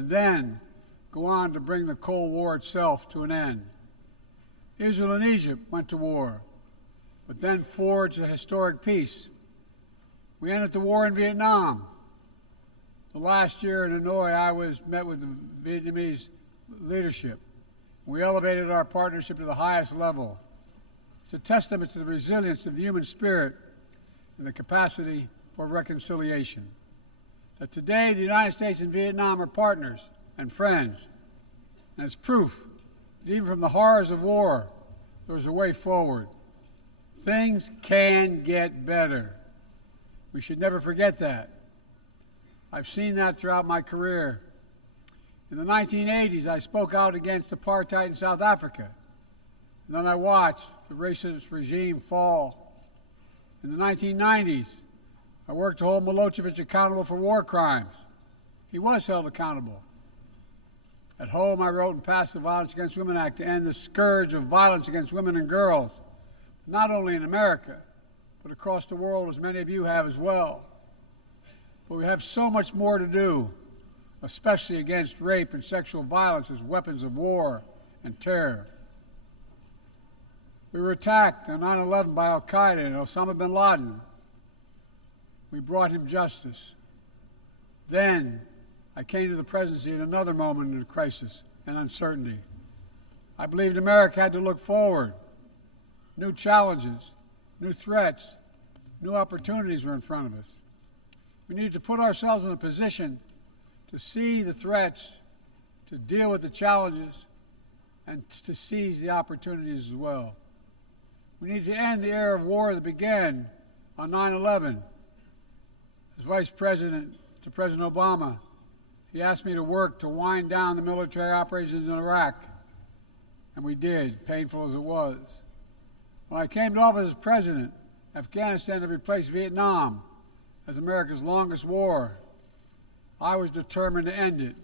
and then go on to bring the Cold War itself to an end. Israel and Egypt went to war, but then forged a historic peace. We ended the war in Vietnam. The last year in Hanoi, I met with the Vietnamese leadership. We elevated our partnership to the highest level. It's a testament to the resilience of the human spirit and the capacity for reconciliation. That today the United States and Vietnam are partners and friends, and it's proof that even from the horrors of war, there's a way forward. Things can get better. We should never forget that. I've seen that throughout my career. In the 1980s, I spoke out against apartheid in South Africa. And then I watched the racist regime fall. In the 1990s, I worked to hold Milosevic accountable for war crimes. He was held accountable. At home, I wrote and passed the Violence Against Women Act to end the scourge of violence against women and girls, not only in America, but across the world, as many of you have as well. But we have so much more to do, especially against rape and sexual violence as weapons of war and terror. We were attacked on 9/11 by al-Qaeda and Osama bin Laden. We brought him justice. Then I came to the presidency at another moment of crisis and uncertainty. I believed America had to look forward. New challenges, new threats, new opportunities were in front of us. We needed to put ourselves in a position to see the threats, to deal with the challenges, and to seize the opportunities as well. We need to end the era of war that began on 9/11. As Vice President to President Obama, he asked me to work to wind down the military operations in Iraq, and we did, painful as it was. When I came to office as president, Afghanistan had replaced Vietnam as America's longest war. I was determined to end it,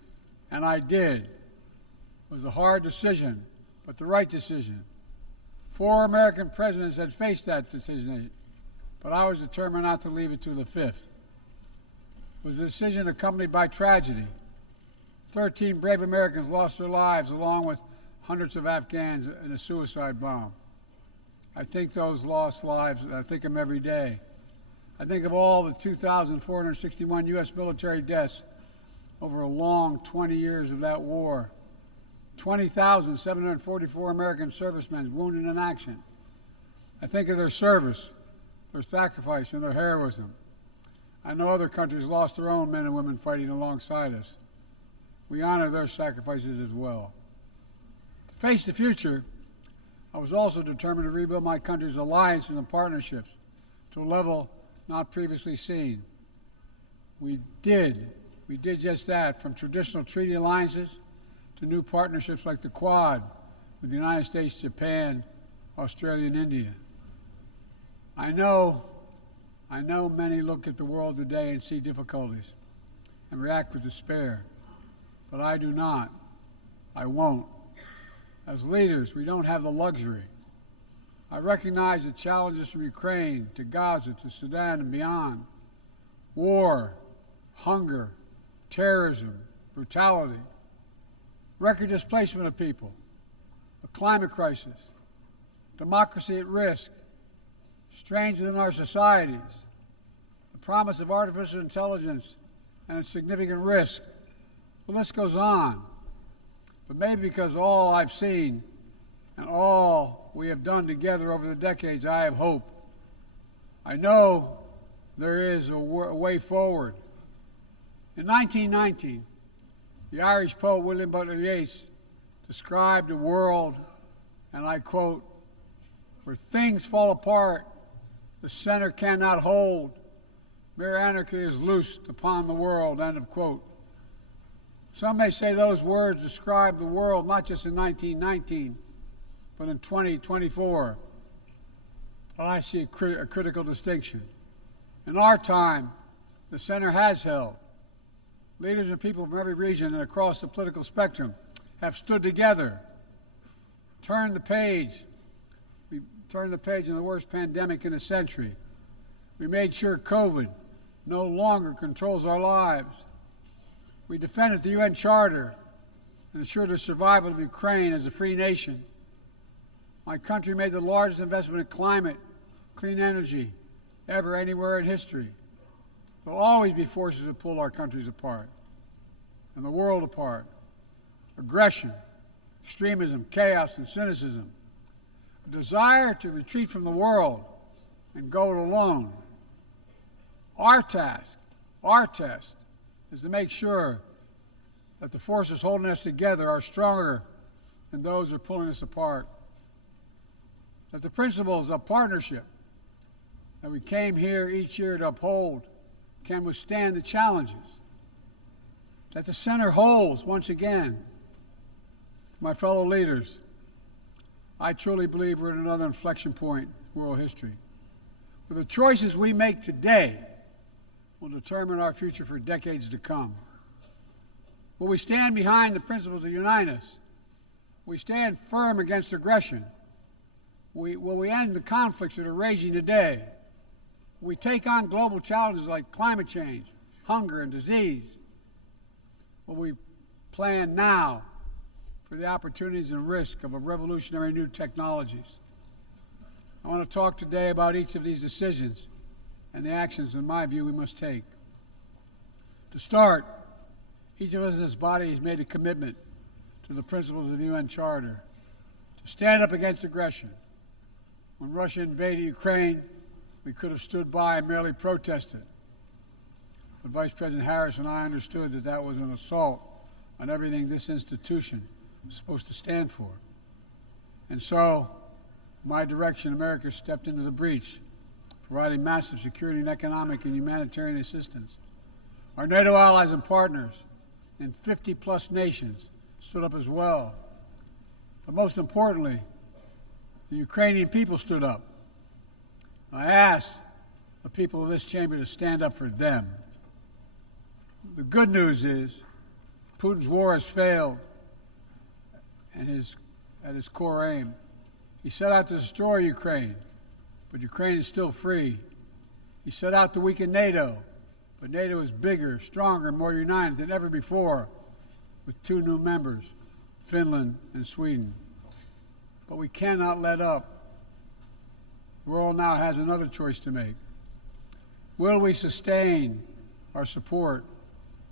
and I did. It was a hard decision, but the right decision. 4 American presidents had faced that decision, but I was determined not to leave it to the 5th. It was a decision accompanied by tragedy. 13 brave Americans lost their lives, along with hundreds of Afghans in a suicide bomb. I think those lost lives, I think of them every day. I think of all the 2,461 U.S. military deaths over a long 20 years of that war. 20,744 American servicemen wounded in action. I think of their service, their sacrifice, and their heroism. I know other countries lost their own men and women fighting alongside us. We honor their sacrifices as well. To face the future, I was also determined to rebuild my country's alliances and partnerships to a level not previously seen. We did just that, from traditional treaty alliances to new partnerships like the Quad with the United States, Japan, Australia, and India. I know many look at the world today and see difficulties and react with despair, but I do not. I won't. As leaders, we don't have the luxury. I recognize the challenges from Ukraine to Gaza to Sudan and beyond. War, hunger, terrorism, brutality, record displacement of people, a climate crisis, democracy at risk, strains within our societies, the promise of artificial intelligence and its significant risk. The list goes on. But maybe because all I've seen and all we have done together over the decades, I have hope. I know there is a way forward. In 1919, the Irish poet William Butler Yeats described a world, and I quote, "where things fall apart, the center cannot hold, mere anarchy is loosed upon the world," end of quote. Some may say those words describe the world not just in 1919, but in 2024. But I see a critical distinction. In our time, the center has held. Leaders and people from every region and across the political spectrum have stood together, turned the page. We turned the page in the worst pandemic in a century. We made sure COVID no longer controls our lives. We defended the UN Charter and ensured the survival of Ukraine as a free nation. My country made the largest investment in climate, clean energy, ever anywhere in history. There will always be forces that pull our countries apart and the world apart. Aggression, extremism, chaos, and cynicism. A desire to retreat from the world and go it alone. Our task, our test, is to make sure that the forces holding us together are stronger than those that are pulling us apart. That the principles of partnership that we came here each year to uphold can withstand the challenges. That the center holds once again. My fellow leaders, I truly believe we're at another inflection point in world history, where the choices we make today will determine our future for decades to come. Will we stand behind the principles that unite us? Will we stand firm against aggression? Will we end the conflicts that are raging today? Will we take on global challenges like climate change, hunger, and disease? Will we plan now for the opportunities and risk of a revolutionary new technologies? I want to talk today about each of these decisions and the actions, in my view, we must take. To start, each of us in this body has made a commitment to the principles of the UN Charter to stand up against aggression. When Russia invaded Ukraine, we could have stood by and merely protested. But Vice President Harris and I understood that that was an assault on everything this institution was supposed to stand for. And so, my direction, America stepped into the breach, providing massive security and economic and humanitarian assistance. Our NATO allies and partners in 50-plus nations stood up as well. But most importantly, the Ukrainian people stood up. I asked the people of this chamber to stand up for them. The good news is Putin's war has failed and at his core aim. He set out to destroy Ukraine, but Ukraine is still free. He set out to weaken NATO, but NATO is bigger, stronger, and more united than ever before, with 2 new members, Finland and Sweden. But we cannot let up. The world now has another choice to make. Will we sustain our support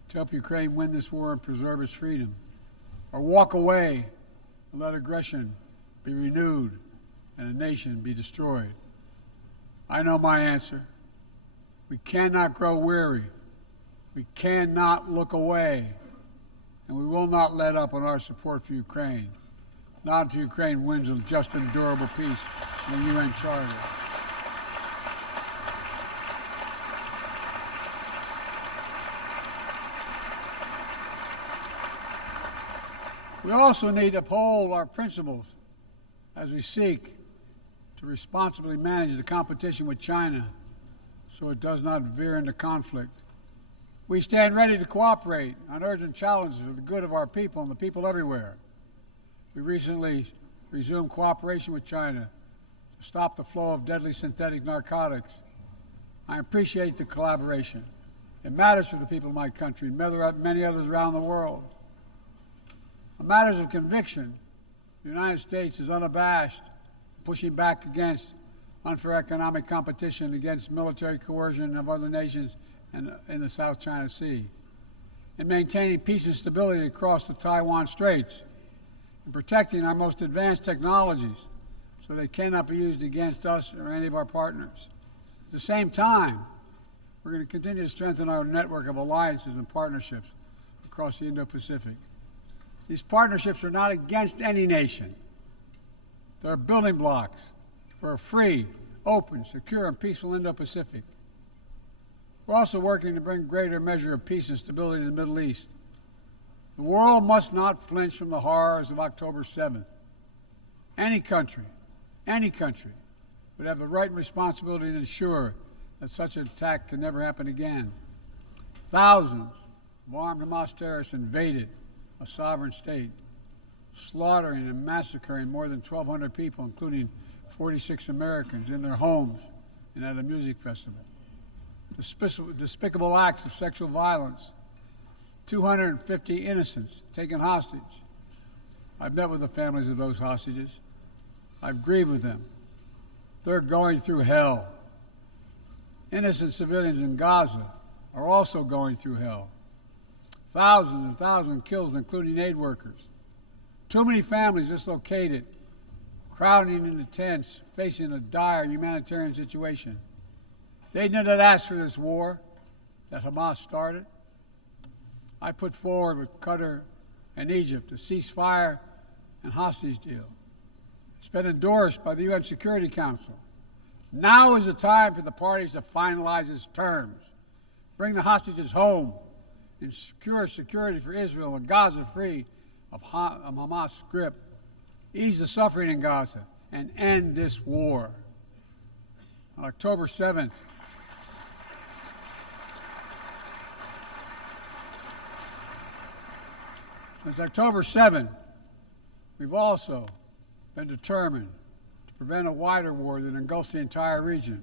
to help Ukraine win this war and preserve its freedom, or walk away and let aggression be renewed and a nation be destroyed? I know my answer. We cannot grow weary. We cannot look away. And we will not let up on our support for Ukraine. Not until Ukraine wins a just and durable peace in the UN Charter. We also need to uphold our principles as we seek to responsibly manage the competition with China so it does not veer into conflict. We stand ready to cooperate on urgent challenges for the good of our people and the people everywhere. We recently resumed cooperation with China to stop the flow of deadly synthetic narcotics. I appreciate the collaboration. It matters for the people of my country and many others around the world. On matters of conviction, the United States is unabashed, pushing back against unfair economic competition, against military coercion of other nations in the South China Sea, and maintaining peace and stability across the Taiwan Straits, and protecting our most advanced technologies so they cannot be used against us or any of our partners. At the same time, we're going to continue to strengthen our network of alliances and partnerships across the Indo-Pacific. These partnerships are not against any nation. They're building blocks for a free, open, secure, and peaceful Indo-Pacific. We're also working to bring greater measure of peace and stability to the Middle East. The world must not flinch from the horrors of October 7th. Any country would have the right and responsibility to ensure that such an attack can never happen again. Thousands of armed Hamas terrorists invaded a sovereign state, slaughtering and massacring more than 1,200 people, including 46 Americans, in their homes and at a music festival. Despicable acts of sexual violence 250 innocents taken hostage. I've met with the families of those hostages. I've grieved with them. They're going through hell. Innocent civilians in Gaza are also going through hell. Thousands and thousands killed, including aid workers. Too many families dislocated, crowding into tents, facing a dire humanitarian situation. They did not ask for this war that Hamas started. I put forward with Qatar and Egypt a ceasefire and hostage deal. It's been endorsed by the UN Security Council. Now is the time for the parties to finalize its terms, bring the hostages home, and secure security for Israel and Gaza free of Hamas' grip, ease the suffering in Gaza, and end this war. On October 7th, since October 7th, we've also been determined to prevent a wider war that engulfs the entire region.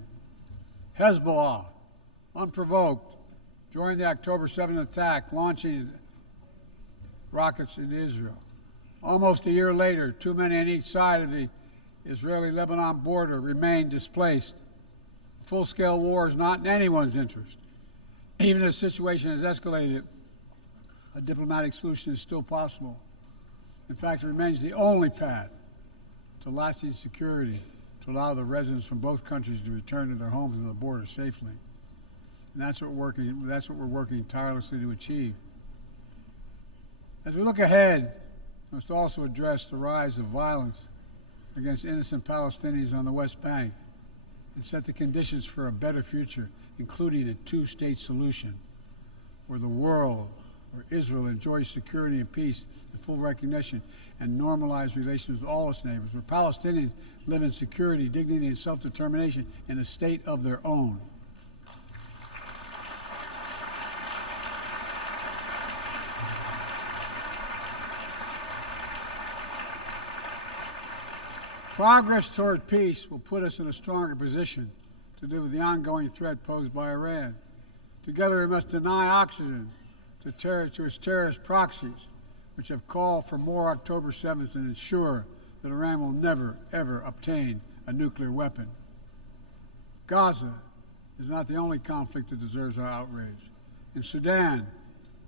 Hezbollah, unprovoked, joined the October 7th attack, launching rockets into Israel. Almost a year later, too many on each side of the Israeli-Lebanon border remain displaced. A full-scale war is not in anyone's interest. Even as the situation has escalated, a diplomatic solution is still possible. In fact, it remains the only path to lasting security to allow the residents from both countries to return to their homes and the border safely. And that's what we're working tirelessly to achieve. As we look ahead, we must also address the rise of violence against innocent Palestinians on the West Bank and set the conditions for a better future, including a two-state solution where the world, where Israel enjoys security and peace and full recognition and normalized relations with all its neighbors, where Palestinians live in security, dignity, and self-determination in a state of their own. Progress toward peace will put us in a stronger position to deal with the ongoing threat posed by Iran. Together, we must deny oxygen to its terrorist proxies, which have called for more October 7th and ensure that Iran will never, ever obtain a nuclear weapon. Gaza is not the only conflict that deserves our outrage. In Sudan,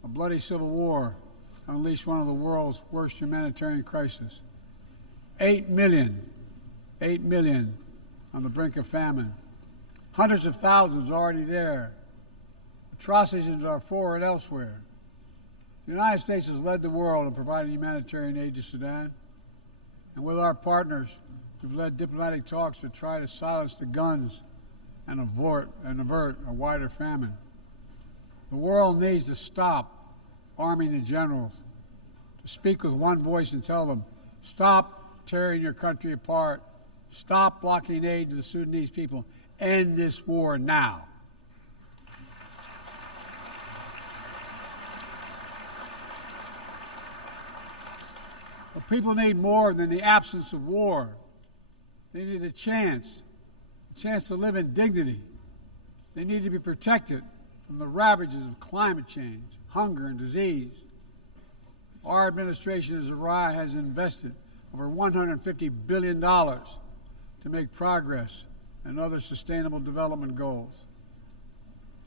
a bloody civil war unleashed one of the world's worst humanitarian crises. 8 million on the brink of famine. Hundreds of thousands already there. Atrocities in Darfur and elsewhere. The United States has led the world in providing humanitarian aid to Sudan. And with our partners, we've led diplomatic talks to try to silence the guns and avert a wider famine. The world needs to stop arming the generals, to speak with one voice and tell them, stop tearing your country apart, stop blocking aid to the Sudanese people, end this war now. But people need more than the absence of war. They need a chance to live in dignity. They need to be protected from the ravages of climate change, hunger, and disease. Our administration has invested over $150 billion to make progress and other sustainable development goals.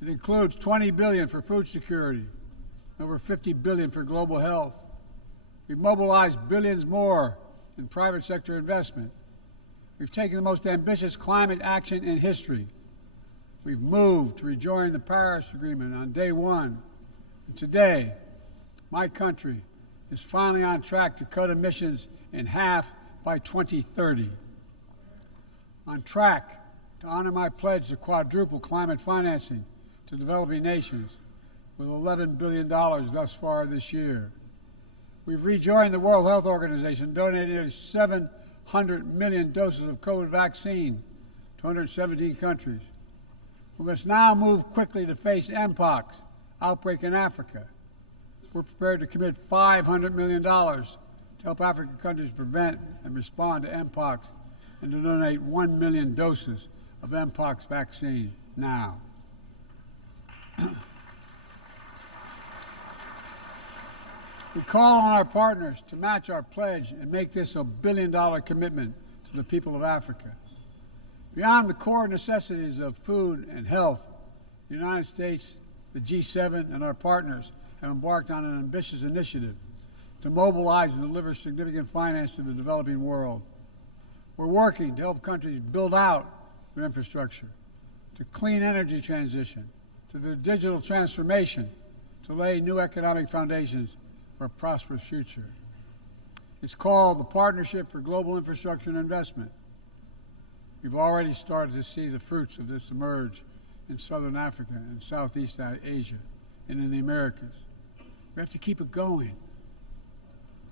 It includes $20 billion for food security, over $50 billion for global health. We've mobilized billions more in private sector investment. We've taken the most ambitious climate action in history. We've moved to rejoin the Paris Agreement on day one. And today, my country is finally on track to cut emissions in half by 2030. On track to honor my pledge to quadruple climate financing to developing nations with $11 billion thus far this year. We've rejoined the World Health Organization, donating nearly 700 million doses of COVID vaccine to 117 countries. We must now move quickly to face Mpox outbreak in Africa. We're prepared to commit $500 million to help African countries prevent and respond to Mpox and to donate 1 million doses of Mpox vaccine now. We call on our partners to match our pledge and make this a billion-dollar commitment to the people of Africa. Beyond the core necessities of food and health, the United States, the G7, and our partners have embarked on an ambitious initiative to mobilize and deliver significant finance to the developing world. We're working to help countries build out their infrastructure, to clean energy transition, to the digital transformation, to lay new economic foundations for a prosperous future. It's called the Partnership for Global Infrastructure and Investment. We've already started to see the fruits of this emerge in Southern Africa and Southeast Asia and in the Americas. We have to keep it going.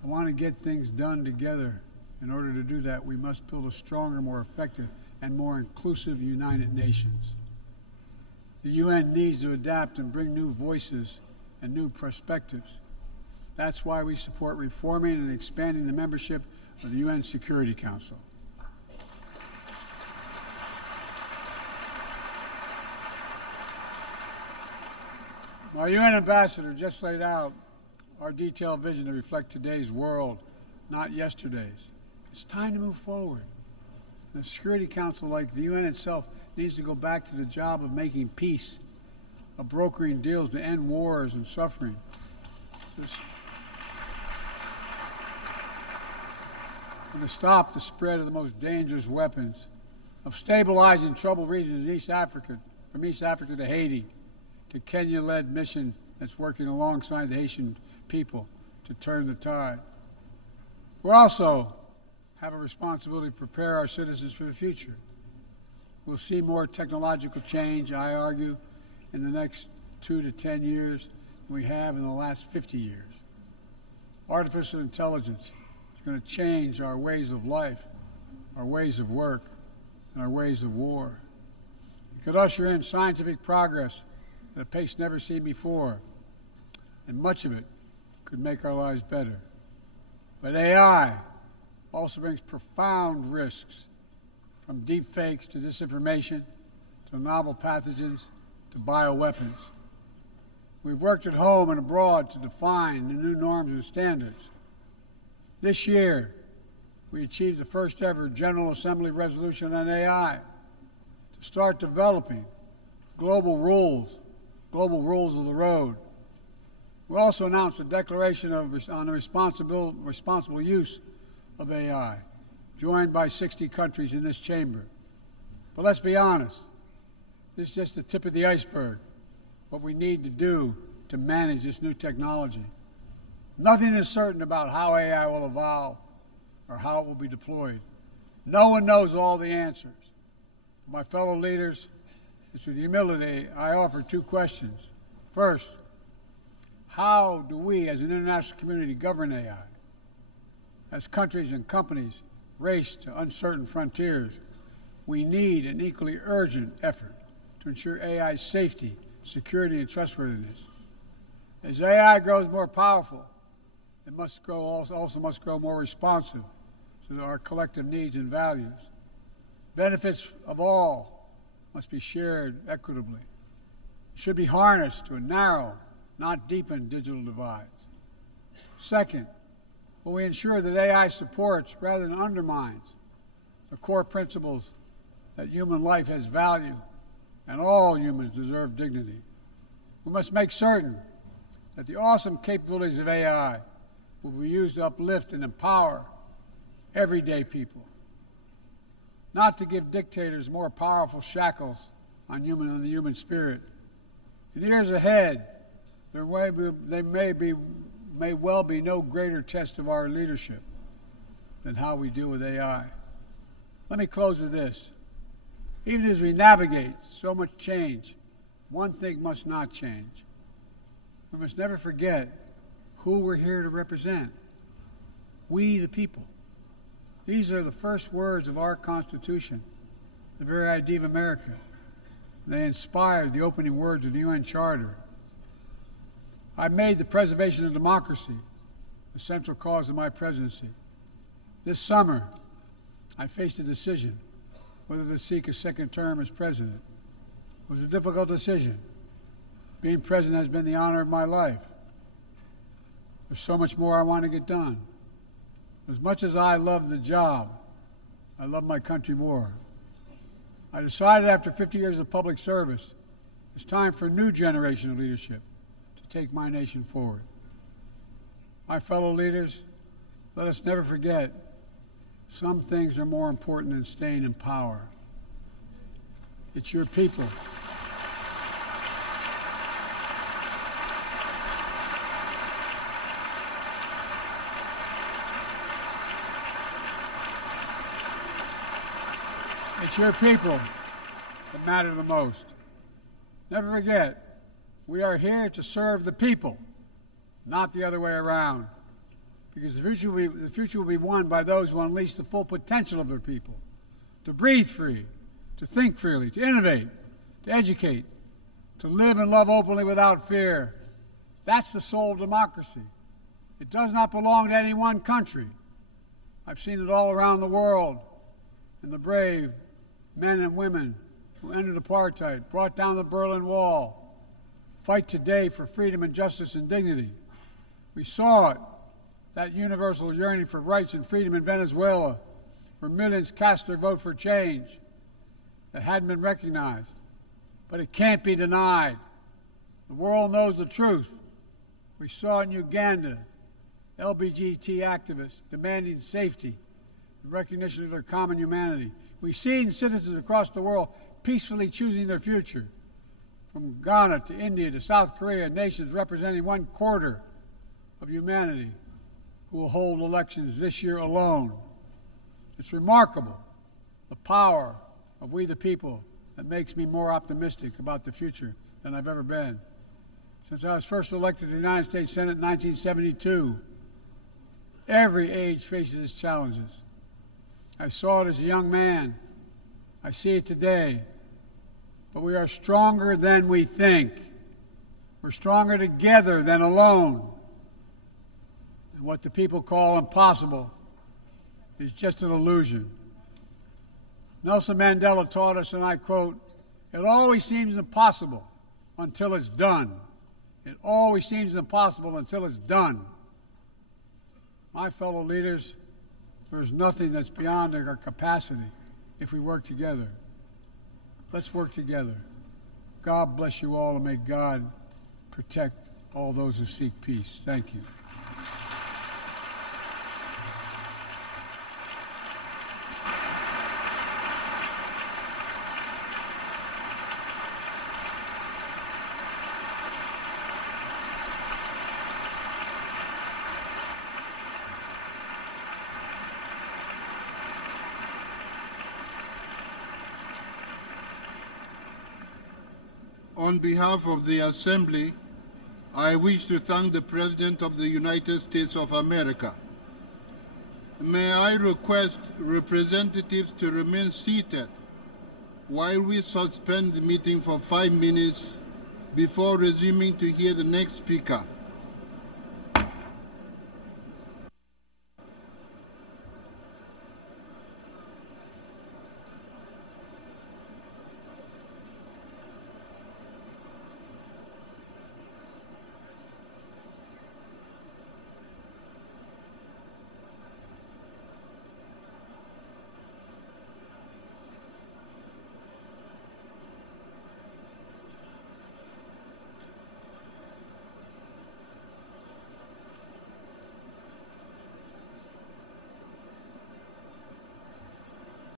I want to get things done together. In order to do that, we must build a stronger, more effective, and more inclusive United Nations. The UN needs to adapt and bring new voices and new perspectives. That's why we support reforming and expanding the membership of the UN Security Council. My UN ambassador just laid out our detailed vision to reflect today's world, not yesterday's. It's time to move forward. The Security Council, like the UN itself, needs to go back to the job of making peace, of brokering deals to end wars and suffering. And to stop the spread of the most dangerous weapons, of stabilizing troubled regions in East Africa, from East Africa to Haiti, to Kenya-led mission that's working alongside the Haitian people to turn the tide. We also have a responsibility to prepare our citizens for the future. We'll see more technological change, I argue, in the next 2 to 10 years than we have in the last 50 years. Artificial intelligence is going to change our ways of life, our ways of work, and our ways of war. It could usher in scientific progress at a pace never seen before, and much of it could make our lives better. But AI also brings profound risks, from deep fakes to disinformation, to novel pathogens, to bioweapons. We've worked at home and abroad to define the new norms and standards. This year, we achieved the first ever General Assembly resolution on AI to start developing global rules of the road. We also announced a declaration on the responsible use of AI, joined by 60 countries in this chamber. But let's be honest, this is just the tip of the iceberg, what we need to do to manage this new technology. Nothing is certain about how AI will evolve or how it will be deployed. No one knows all the answers. My fellow leaders, it's with humility I offer 2 questions. First, how do we as an international community govern AI? As countries and companies race to uncertain frontiers, we need an equally urgent effort to ensure AI's safety, security, and trustworthiness. As AI grows more powerful, it also must grow more responsive to our collective needs and values. Benefits of all must be shared equitably. It should be harnessed to narrow, not deepen, digital divides. Second, will we ensure that AI supports rather than undermines the core principles that human life has value and all humans deserve dignity? We must make certain that the awesome capabilities of AI will be used to uplift and empower everyday people, not to give dictators more powerful shackles on the human spirit. In the years ahead, there may well be no greater test of our leadership than how we deal with AI. Let me close with this. Even as we navigate so much change, one thing must not change. We must never forget who we're here to represent. We, the people. These are the first words of our Constitution, the very idea of America. They inspired the opening words of the UN Charter. I made the preservation of democracy the central cause of my presidency. This summer, I faced a decision whether to seek a second term as president. It was a difficult decision. Being president has been the honor of my life. There's so much more I want to get done. As much as I love the job, I love my country more. I decided after 50 years of public service, it's time for a new generation of leadership to take my nation forward. My fellow leaders, let us never forget, some things are more important than staying in power. It's your people. It's your people that matter the most. Never forget, we are here to serve the people, not the other way around. Because the future will be won by those who unleash the full potential of their people, to breathe free, to think freely, to innovate, to educate, to live and love openly without fear. That's the soul of democracy. It does not belong to any one country. I've seen it all around the world, in the brave men and women who ended apartheid, brought down the Berlin Wall, fight today for freedom and justice and dignity. We saw it, that universal yearning for rights and freedom in Venezuela, where millions cast their vote for change that hadn't been recognized. But it can't be denied. The world knows the truth. We saw in Uganda, LGBT activists demanding safety and recognition of their common humanity. We've seen citizens across the world peacefully choosing their future, from Ghana to India to South Korea, nations representing 1/4 of humanity who will hold elections this year alone. It's remarkable, the power of we the people, that makes me more optimistic about the future than I've ever been. Since I was first elected to the United States Senate in 1972, every age faces its challenges. I saw it as a young man. I see it today. But we are stronger than we think. We're stronger together than alone. And what the people call impossible is just an illusion. Nelson Mandela taught us, and I quote, "It always seems impossible until it's done. It always seems impossible until it's done." My fellow leaders, there is nothing that's beyond our capacity if we work together. Let's work together. God bless you all, and may God protect all those who seek peace. Thank you. On behalf of the Assembly, I wish to thank the President of the United States of America. May I request representatives to remain seated while we suspend the meeting for 5 minutes before resuming to hear the next speaker.